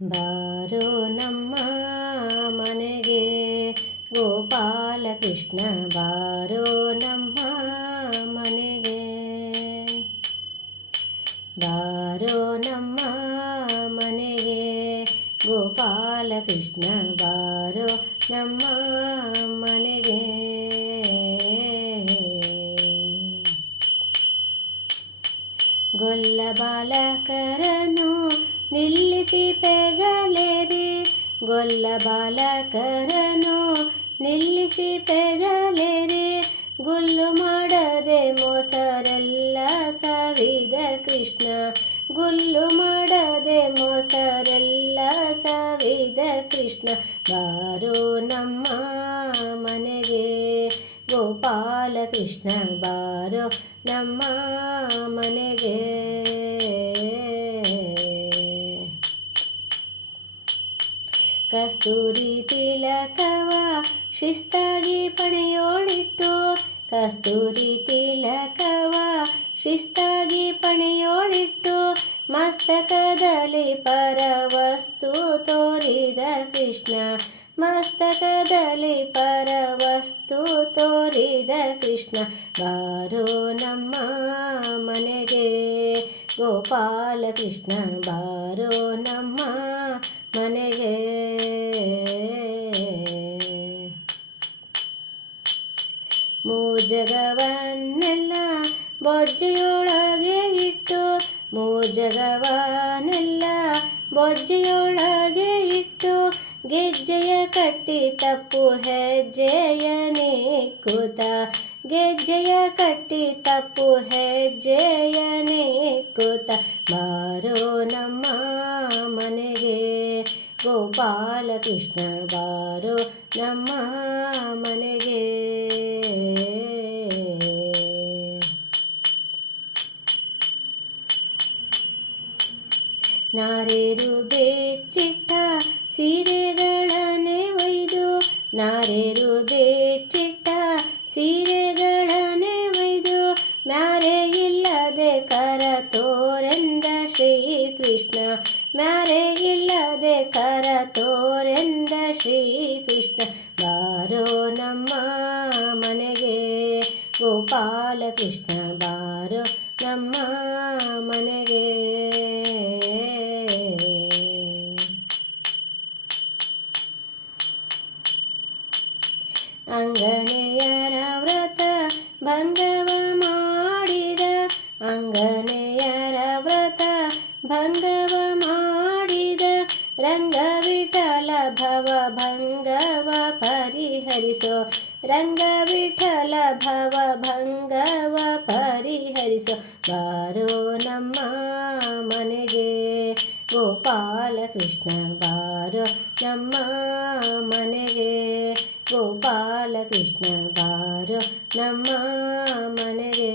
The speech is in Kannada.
ಬಾರೋ ನಮ್ಮ ಮನೆಗೆ ಗೋಪಾಲ ಕೃಷ್ಣ ಬಾರೋ ನಮ್ಮ ಮನೆಗೆ ಬಾರೋ ನಮ್ಮ ಮನೆಗೆ ಗೋಪಾಲ ಕೃಷ್ಣ ಬಾರೋ ನಮ್ಮ ಮನೆಗೆ ಗೊಲ್ಲ ಬಾಲಕರನು ನಿಲ್ಲಿಸಿ ಪೆಗಲೇರಿ ಗೊಲ್ಲ ಬಾಲಕರನು ನಿಲ್ಲಿಸಿ ಪೆಗಲೇರಿ ಗುಲ್ಲು ಮಾಡದೆ ಮೊಸರೆಲ್ಲ ಸವಿದ ಕೃಷ್ಣ ಗುಲ್ಲು ಮಾಡದೆ ಮೊಸರೆಲ್ಲ ಸವಿದ ಕೃಷ್ಣ ಬಾರೋ ನಮ್ಮ ಮನೆಗೆ ಗೋಪಾಲ ಕೃಷ್ಣ ಬಾರೋ ನಮ್ಮ ಮನೆಗೆ ಕಸ್ತೂರಿ ತಿಲಕವ ಶಿಸ್ತಾಗಿ ಪಣೆಯೋಳಿಟ್ಟು ಕಸ್ತೂರಿ ತಿಲಕವ ಶಿಸ್ತಾಗಿ ಪಣೆಯೋಳಿಟ್ಟು ಮಸ್ತಕದಲ್ಲಿ ಪರವಸ್ತು ತೋರಿದ ಕೃಷ್ಣ ಮಸ್ತಕದಲ್ಲಿ ಪರವಸ್ತು ತೋರಿದ ಕೃಷ್ಣ ಬಾರೋ ನಮ್ಮ ಮನೆಗೆ ಗೋಪಾಲ ಕೃಷ್ಣ ಬಾರೋ ನಮ್ಮ ಮನೆಗೆ ಮೂಜಗವನ್ನೆಲ್ಲ ಬೊಜ್ಜೆಯೊಳಗೆ ಇಟ್ಟು ಮೂಜಗವನ್ನೆಲ್ಲ ಬೊಜ್ಜೆಯೊಳಗೆ ಇಟ್ಟು ಗೆಜ್ಜೆಯ ಕಟ್ಟಿ ತಪ್ಪು ಹೆಜ್ಜೆಯನೇ ಕೂತ ಗೆಜ್ಜೆಯ ಕಟ್ಟಿ ತಪ್ಪು ಹೆಜ್ಜೆಯನೇ ಕೂತ ಬಾರೋ ನಮ್ಮ ಮನೆಗೆ ಗೋಪಾಲ ಕೃಷ್ಣ ಬಾರೋ ನಮ್ಮ ಮನೆಗೆ ನಾರೇರು ಬೇಚಿಟ್ಟ ಸೀರೆಗಳನ್ನೇ ಒಯ್ದು ನಾರೇರು ಬೇಚಿಟ್ಟ ಸೀರೆಗಳನ್ನೇ ಒಯ್ದು ಮ್ಯಾರೆ ಇಲ್ಲದೆ ಕರ ತೋರೆಂದ ಶ್ರೀಕೃಷ್ಣ ಮ್ಯಾರೆ ಇಲ್ಲದೆ ಕರ ತೋರೆಂದ ಶ್ರೀಕೃಷ್ಣ ಬಾರೋ ನಮ್ಮ ಮನೆಗೆ ಗೋಪಾಲ ಕೃಷ್ಣ ಬಾರೋ ನಮ್ಮ ಮನೆಗೆ ಅಂಗನೆಯರ ವ್ರತ ಭಂಗವ ಮಾಡಿದ ಅಂಗನೆಯರ ವ್ರತ ಭಂಗವ ಮಾಡಿದ ರಂಗ ವಿಠಲ ಭವ ಭಂಗವ ಪರಿಹರಿಸೋ ರಂಗ ವಿಠಲ ಭವ ಭಂಗವ ಪರಿಹರಿಸೋ ಬಾರೋ ನಮ್ಮ ಮನೆಗೆ ಗೋಪಾಲ ಕೃಷ್ಣ ಬಾರೋ ನಮ್ಮ ಮನೆಗೆ ಗೋಪಾಲ ಕೃಷ್ಣ ಬಾರೋ ನಮ್ಮ ಮನೆಗೆ